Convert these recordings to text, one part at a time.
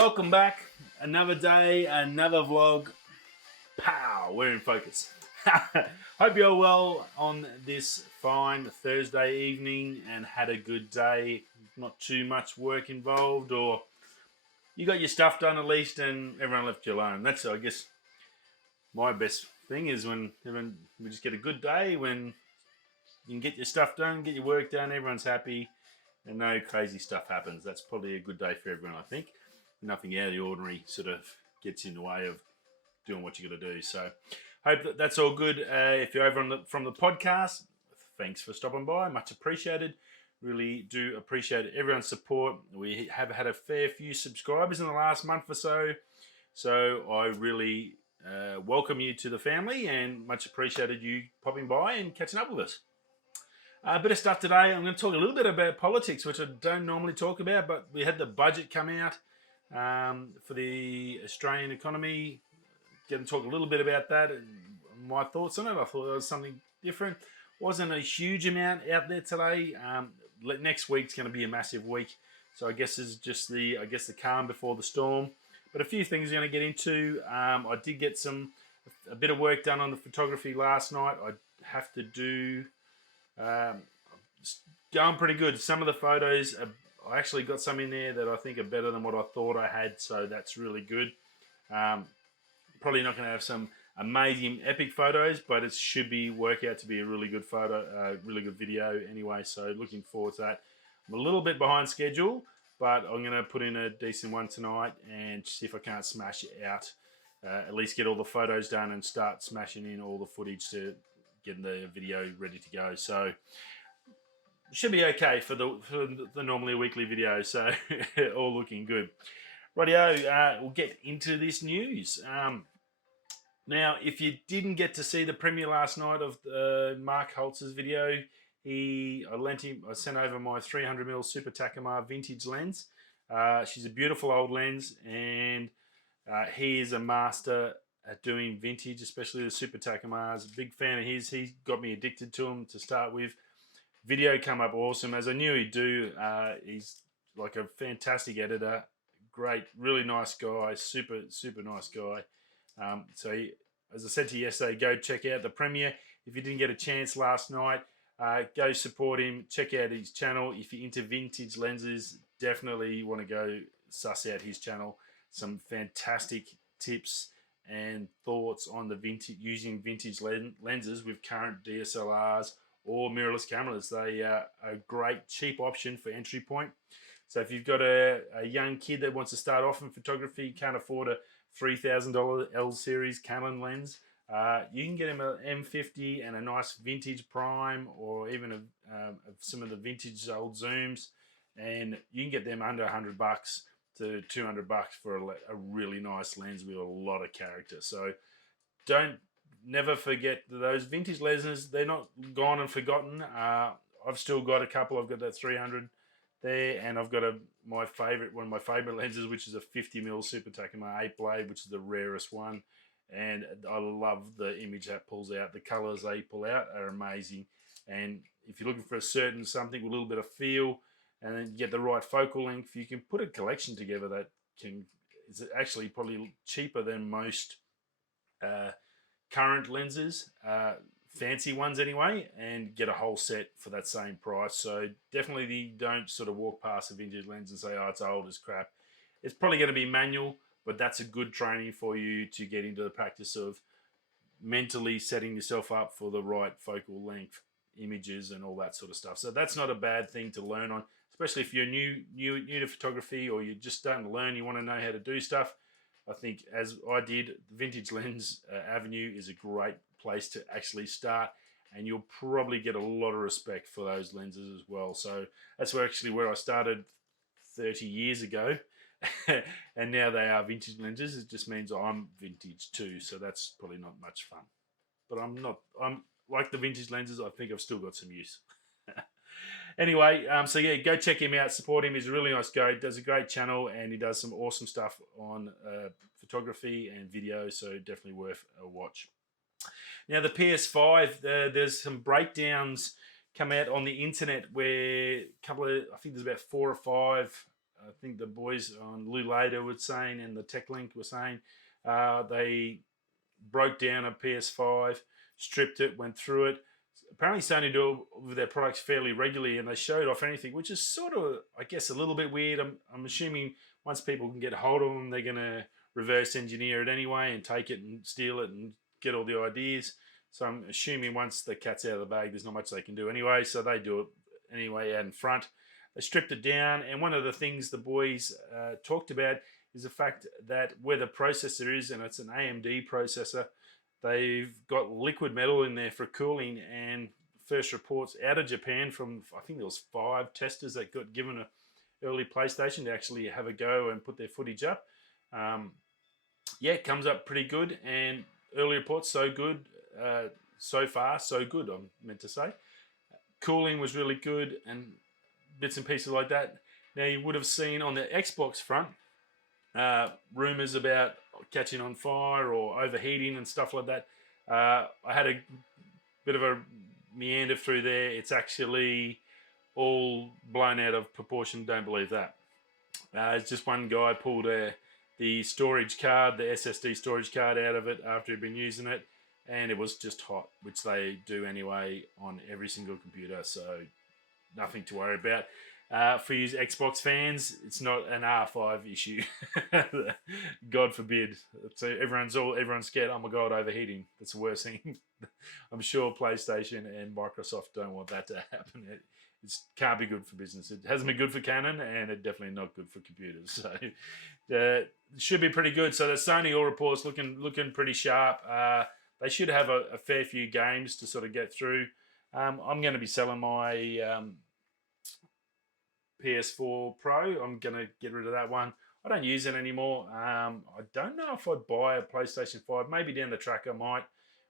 welcome back. Another day, another vlog. Pow, we're in focus. Hope you're well on this fine Thursday evening and had a good day. Not too much work involved, or you got your stuff done at least and everyone left you alone. That's, I guess, my best thing is when we just get a good day, when you can get your stuff done, get your work done, everyone's happy, and no crazy stuff happens. That's probably a good day for everyone, I think. Nothing out of the ordinary sort of gets in the way of doing what you got to do. So hope that's all good. If you're over from the podcast, thanks for stopping by. Much appreciated. Really do appreciate everyone's support. We have had a fair few subscribers in the last month or so. So I really welcome you to the family and much appreciated you popping by and catching up with us. A bit of stuff today. I'm going to talk a little bit about politics, which I don't normally talk about, but we had the budget come out for the Australian economy. Going to talk a little bit about that and my thoughts on it. I thought it was something different. Wasn't a huge amount out there today. Next week's going to be a massive week, so I guess it's just the calm before the storm. But a few things we're going to get into. I did get a bit of work done on the photography last night. I have to do. Going pretty good. Some of the photos, I actually got some in there that I think are better than what I thought I had, so that's really good. Probably not going to have some amazing epic photos, but it should work out to be a really good photo, really good video anyway, so looking forward to that. I'm a little bit behind schedule, but I'm going to put in a decent one tonight and see if I can't smash it out, at least get all the photos done and start smashing in all the footage to get the video ready to go. So should be okay for the normally weekly video, so all looking good. Rightio, we'll get into this news. Now, if you didn't get to see the premiere last night of Mark Holtz's video, I sent over my 300mm Super Takumar vintage lens. She's a beautiful old lens, and he is a master at doing vintage, especially the Super Takumars. Big fan of his. He got me addicted to him to start with. Video come up awesome, as I knew he'd do. He's like a fantastic editor, great, really nice guy, super nice guy. As I said to you yesterday, go check out the premiere. If you didn't get a chance last night, go support him, check out his channel. If you're into vintage lenses, definitely want to go suss out his channel. Some fantastic tips and thoughts on the using vintage lenses with current DSLRs or mirrorless cameras. They are a great cheap option for entry point. So if you've got a young kid that wants to start off in photography, can't afford a $3,000 L series Canon lens, you can get him an M50 and a nice vintage prime, or even some of the vintage old zooms, and you can get them under $100 to $200 for a really nice lens with a lot of character. So never forget those vintage lenses. They're not gone and forgotten. I've still got a couple. I've got that 300 there, and I've got one of my favorite lenses, which is a 50mm Super Takumar 8 blade, which is the rarest one, and I love the image that pulls out. The colors they pull out are amazing, and if you're looking for something with a little bit of feel and then get the right focal length, you can put a collection together that is actually probably cheaper than most current lenses, fancy ones anyway, and get a whole set for that same price. So definitely don't sort of walk past a vintage lens and say, oh, it's old as crap. It's probably going to be manual, but that's a good training for you to get into the practice of mentally setting yourself up for the right focal length images and all that sort of stuff. So that's not a bad thing to learn on, especially if you're new to photography, or you're just starting to learn, you want to know how to do stuff. I think, as I did, the Vintage Lens Avenue is a great place to actually start, and you'll probably get a lot of respect for those lenses as well. So that's where I started 30 years ago, and now they are vintage lenses. It just means I'm vintage too, so that's probably not much fun. But I'm like the vintage lenses, I think I've still got some use. Anyway, so yeah, go check him out, support him. He's a really nice guy. He does a great channel, and he does some awesome stuff on photography and video, so definitely worth a watch. Now, the PS5, there's some breakdowns come out on the internet where I think there's about 4 or 5 I think the boys on Lou Later were saying, and the Tech Link were saying, they broke down a PS5, stripped it, went through it. Apparently Sony do it with their products fairly regularly, and they showed off anything, which is sort of, I guess, a little bit weird. I'm assuming once people can get a hold of them, they're going to reverse engineer it anyway and take it and steal it and get all the ideas. So I'm assuming once the cat's out of the bag, there's not much they can do anyway. So they do it anyway out in front. They stripped it down, and one of the things the boys talked about is the fact that where the processor is, and it's an AMD processor, they've got liquid metal in there for cooling, and first reports out of Japan from, I think there was 5 testers that got given an early PlayStation to actually have a go and put their footage up. Yeah, it comes up pretty good, and early reports so good, so far so good, I'm meant to say. Cooling was really good, and bits and pieces like that. Now, you would have seen on the Xbox front rumours about catching on fire or overheating and stuff like that. I had a bit of a meander through there. It's actually all blown out of proportion. Don't believe that. It's just one guy pulled the storage card, the SSD storage card out of it after he'd been using it, and it was just hot, which they do anyway on every single computer, so nothing to worry about. For you Xbox fans, it's not an R5 issue. God forbid. So everyone's scared. Oh my God, overheating. That's the worst thing. I'm sure PlayStation and Microsoft don't want that to happen. It can't be good for business. It hasn't been good for Canon, and it's definitely not good for computers. So it should be pretty good. So the Sony all reports looking pretty sharp. They should have a fair few games to sort of get through. I'm going to be selling my PS4 Pro. I'm going to get rid of that one. I don't use it anymore. I don't know if I'd buy a PlayStation 5. Maybe down the track I might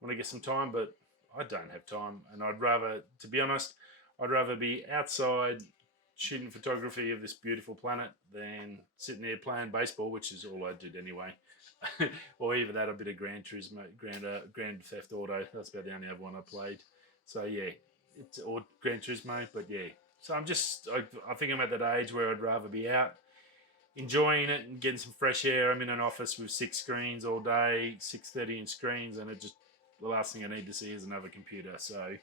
when I get some time, but I don't have time. And I'd rather, to be honest, I'd rather be outside shooting photography of this beautiful planet than sitting there playing baseball, which is all I did anyway. Or either that or a bit of Grand Theft Auto. That's about the only other one I played. So yeah, or Gran Turismo, but yeah. So I think I'm at that age where I'd rather be out enjoying it and getting some fresh air. I'm in an office with 6 screens all day, 6 30-inch screens, and the last thing I need to see is another computer. So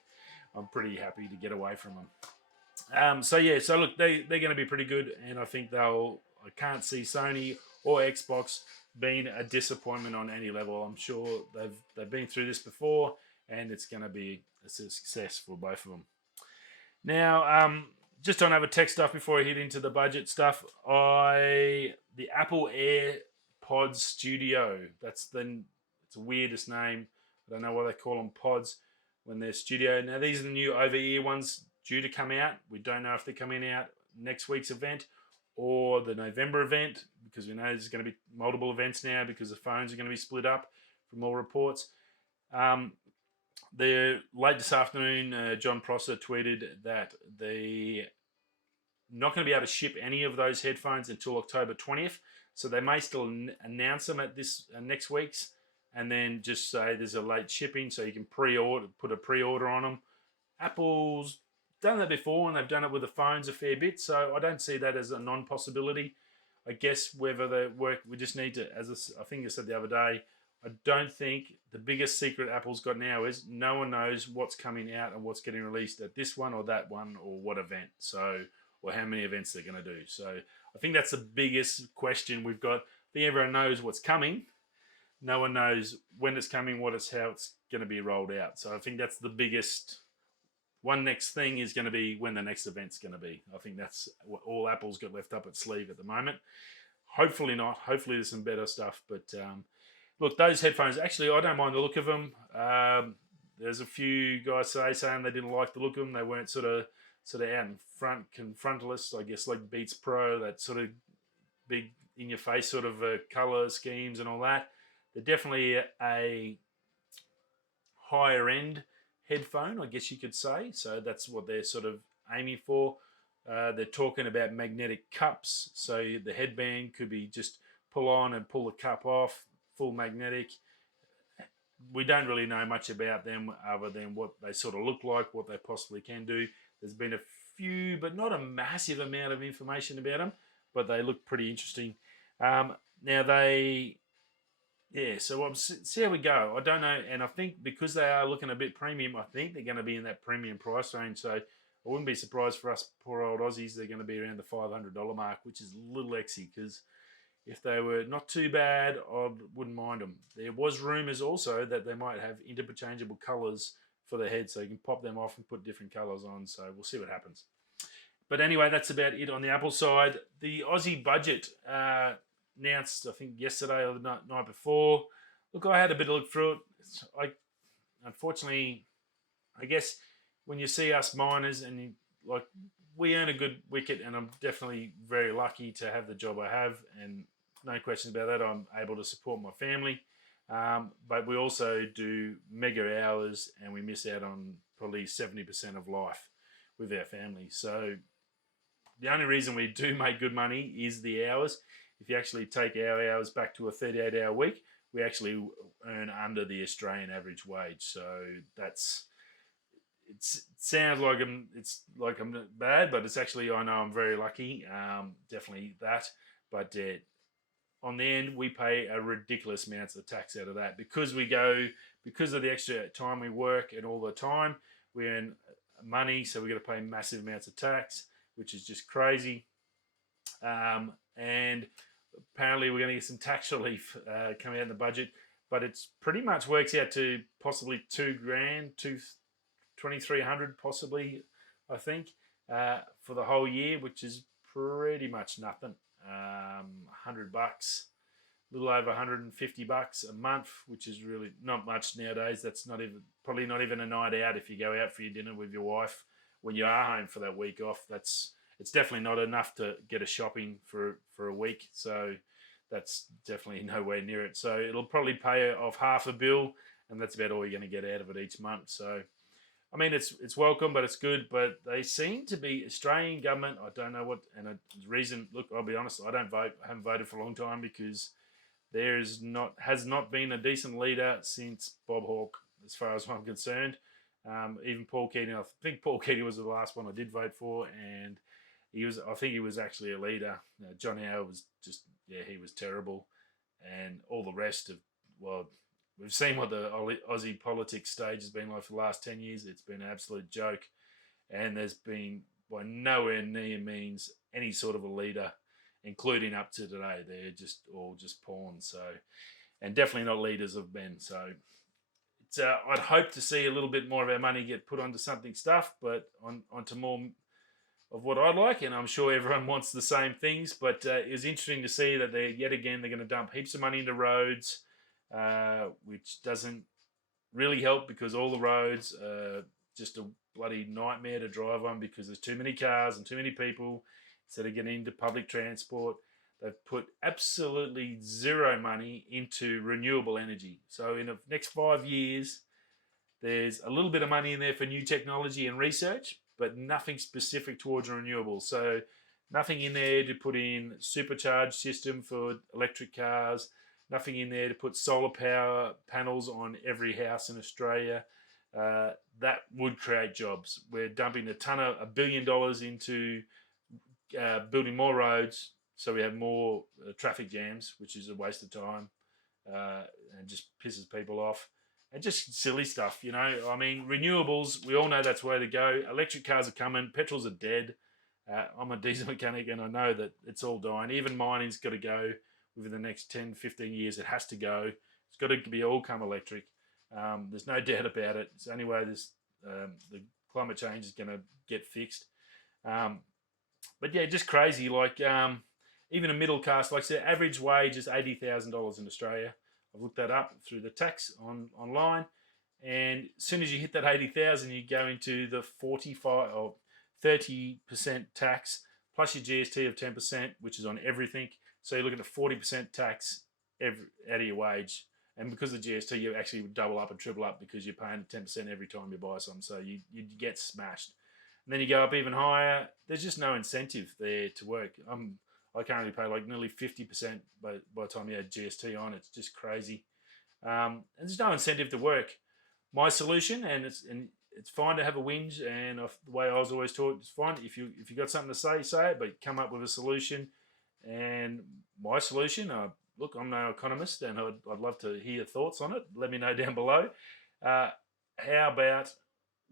I'm pretty happy to get away from them. So look, they're going to be pretty good, and I think I can't see Sony or Xbox being a disappointment on any level. I'm sure they've been through this before, and it's going to be a success for both of them. Now, just on other tech stuff before I hit into the budget stuff, the Apple AirPods Studio. It's the weirdest name. I don't know why they call them pods when they're studio. Now, these are the new over-ear ones due to come out. We don't know if they're coming out next week's event or the November event, because we know there's going to be multiple events now because the phones are going to be split up from all reports. Late this afternoon, John Prosser tweeted that they're not going to be able to ship any of those headphones until October 20th. So they may still announce them at this next week's, and then just say there's a late shipping, so you can put a pre-order on them. Apple's done that before, and they've done it with the phones a fair bit, so I don't see that as a non-possibility. I guess whether they work, we just need to, as I think I said the other day, I don't think the biggest secret Apple's got now is no one knows what's coming out and what's getting released at this one or that one or what event, or how many events they're going to do. So I think that's the biggest question we've got. I think everyone knows what's coming. No one knows when it's coming, how it's going to be rolled out. So I think that's the biggest one. Next thing is going to be when the next event's going to be. I think that's what all Apple's got left up its sleeve at the moment. Hopefully not. Hopefully there's some better stuff, but look, those headphones, actually, I don't mind the look of them. There's a few guys saying they didn't like the look of them. They weren't sort of out in front, confrontalist, I guess, like Beats Pro, that sort of big in-your-face sort of colour schemes and all that. They're definitely a higher-end headphone, I guess you could say. So that's what they're sort of aiming for. They're talking about magnetic cups. So the headband could be just pull on and pull the cup off, full magnetic. We don't really know much about them other than what they sort of look like, what they possibly can do. There's been a few, but not a massive amount of information about them. but they look pretty interesting. Now so we'll see how we go. I don't know, and I think because they are looking a bit premium, I think they're going to be in that premium price range. So I wouldn't be surprised for us poor old Aussies, they're going to be around the $500 mark, which is a little exy because if they were not too bad, I wouldn't mind them. There was rumours also that they might have interchangeable colours for the head, so you can pop them off and put different colours on. So we'll see what happens. But anyway, that's about it on the Apple side. The Aussie budget announced, I think, yesterday or the night before. Look, I had a bit of look through it. Unfortunately, I guess when you see us miners and we earn a good wicket, and I'm definitely very lucky to have the job I have, and no questions about that. I'm able to support my family, but we also do mega hours, and we miss out on probably 70% of life with our family. So the only reason we do make good money is the hours. If you actually take our hours back to a 38-hour week, we actually earn under the Australian average wage. So it sounds like I'm bad, but it's actually, I know I'm very lucky. Definitely that. But on the end, we pay a ridiculous amounts of tax out of that because of the extra time we work and all the time we earn money, so we got to pay massive amounts of tax, which is just crazy. And apparently we're going to get some tax relief coming out in the budget, but it's pretty much works out to possibly $2,000, $2,300 possibly, I think, for the whole year, which is pretty much nothing. $100, a little over $150 a month, which is really not much nowadays. That's probably not even a night out if you go out for your dinner with your wife when you are home for that week off. It's definitely not enough to get a shopping for a week. So that's definitely nowhere near it. So it'll probably pay off half a bill, and that's about all you're going to get out of it each month. So I mean, it's welcome, but it's good. But they seem to be Australian government. I don't know what, and the reason. Look, I'll be honest. I don't vote. I haven't voted for a long time because has not been a decent leader since Bob Hawke, as far as I'm concerned. Even Paul Keating. I think Paul Keating was the last one I did vote for, and I think he was actually a leader. John Howard was he was terrible, and all the rest of we've seen what the Aussie politics stage has been like for the last 10 years. It's been an absolute joke. And there's been, by nowhere near means, any sort of a leader, including up to today. They're just all just pawns. So, and definitely not leaders of men. So, I'd hope to see a little bit more of our money get put onto something stuff, but onto more of what I'd like. And I'm sure everyone wants the same things. But it was interesting to see that they're going to dump heaps of money into roads, which doesn't really help because all the roads are just a bloody nightmare to drive on because there's too many cars and too many people. Instead of getting into public transport, they've put absolutely zero money into renewable energy. So in the next 5 years, there's a little bit of money in there for new technology and research, but nothing specific towards renewables. So nothing in there to put in supercharged system for electric cars, nothing in there to put solar power panels on every house in Australia. That would create jobs. We're dumping $1 billion into building more roads, so we have more traffic jams, which is a waste of time and just pisses people off. And just silly stuff, you know. I mean, renewables, we all know that's where to go. Electric cars are coming. Petrols are dead. I'm a diesel mechanic, and I know that it's all dying. Even mining's got to go within the next 10, 15 years. It has to go. It's got to be all come electric. There's no doubt about it. It's the only way the climate change is going to get fixed. But yeah, just crazy. Like even a middle class, like I said, average wage is $80,000 in Australia. I've looked that up through the tax online, and as soon as you hit that 80,000, you go into the 45 or 30% tax plus your GST of 10%, which is on everything. So you look at a 40% tax out of your wage, and because of the GST, you actually double up and triple up because you're paying 10% every time you buy something. So you get smashed. And then you go up even higher. There's just no incentive there to work. I currently pay like nearly 50% by the time you add GST on. It's just crazy. And there's no incentive to work. My solution, and it's fine to have a whinge, and the way I was always taught, it's fine. If you got something to say it, but come up with a solution. And my solution, look, I'm no economist, and I'd love to hear your thoughts on it. Let me know down below. How about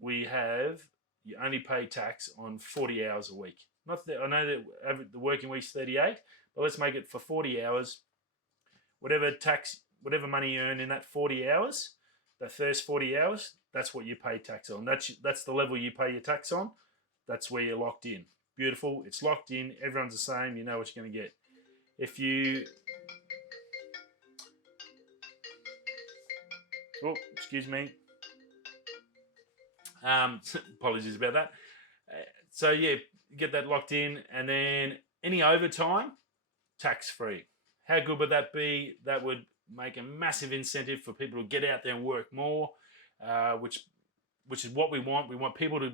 you only pay tax on 40 hours a week? Not that I know that the working week's 38, but let's make it for 40 hours. Whatever money you earn in that 40 hours, the first 40 hours, that's what you pay tax on. That's the level you pay your tax on. That's where you're locked in. Beautiful. It's locked in. Everyone's the same. You know what you're going to get. If you... Oh, excuse me. Apologies about that. So yeah, get that locked in, and then any overtime, tax-free. How good would that be? That would make a massive incentive for people to get out there and work more, which is what we want. We want people to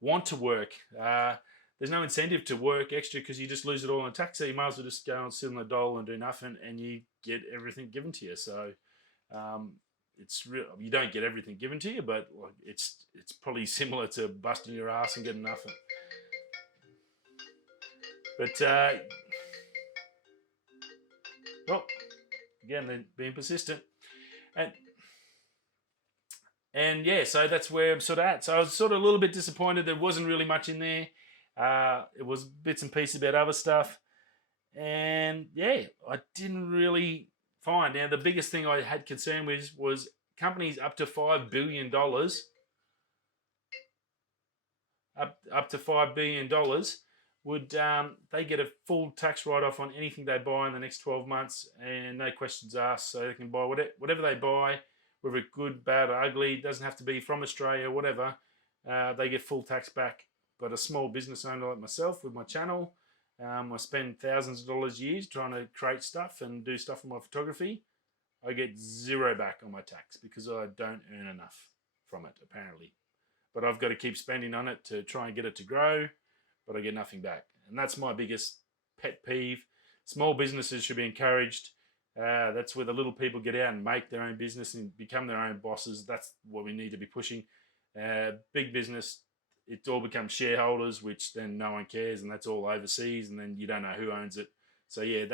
want to work. There's no incentive to work extra because you just lose it all in tax. So you might as well just go and sit on the dole and do nothing, and you get everything given to you. So it's real. You don't get everything given to you, but it's probably similar to busting your ass and getting nothing. But well, again, they're being persistent, and yeah, so that's where I'm sort of at. So I was sort of a little bit disappointed there wasn't really much in there. It was bits and pieces about other stuff, and yeah, I didn't really find. Now, the biggest thing I had concern with was companies up to $5 billion, up to $5 billion, would they get a full tax write-off on anything they buy in the next 12 months, and no questions asked, so they can buy whatever they buy, whether it's good, bad, or ugly. It doesn't have to be from Australia, whatever. They get full tax back. But a small business owner like myself with my channel, I spend thousands of dollars a year trying to create stuff and do stuff with my photography. I get zero back on my tax because I don't earn enough from it, apparently. But I've got to keep spending on it to try and get it to grow, but I get nothing back. And that's my biggest pet peeve. Small businesses should be encouraged. That's where the little people get out and make their own business and become their own bosses. That's what we need to be pushing. Big business, it all becomes shareholders, which then no one cares, and that's all overseas, and then you don't know who owns it. So yeah,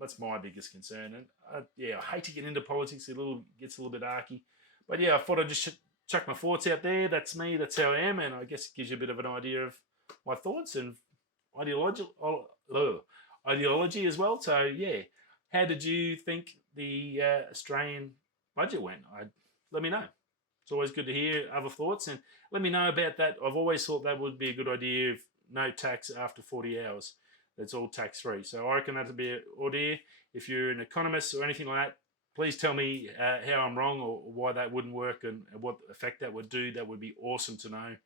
that's my biggest concern. And yeah, I hate to get into politics. It gets a little bit arky, but yeah, I thought I'd just chuck my thoughts out there. That's me. That's how I am, and I guess it gives you a bit of an idea of my thoughts and ideology as well. So yeah, how did you think the Australian budget went? Let me know. It's always good to hear other thoughts, and let me know about that. I've always thought that would be a good idea, of no tax after 40 hours. That's all tax-free. So I reckon that would be an idea. If you're an economist or anything like that, please tell me how I'm wrong or why that wouldn't work and what effect that would do. That would be awesome to know,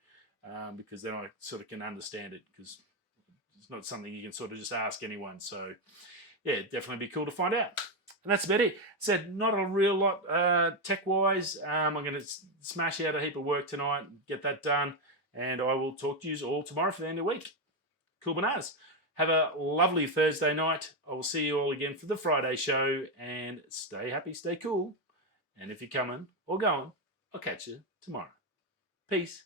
because then I sort of can understand it, because it's not something you can sort of just ask anyone. So yeah, definitely be cool to find out. And that's about it. Said not a real lot tech-wise. I'm going to smash out a heap of work tonight, get that done, and I will talk to you all tomorrow for the end of the week. Cool bananas. Have a lovely Thursday night. I will see you all again for the Friday show, and stay happy, stay cool. And if you're coming or going, I'll catch you tomorrow. Peace.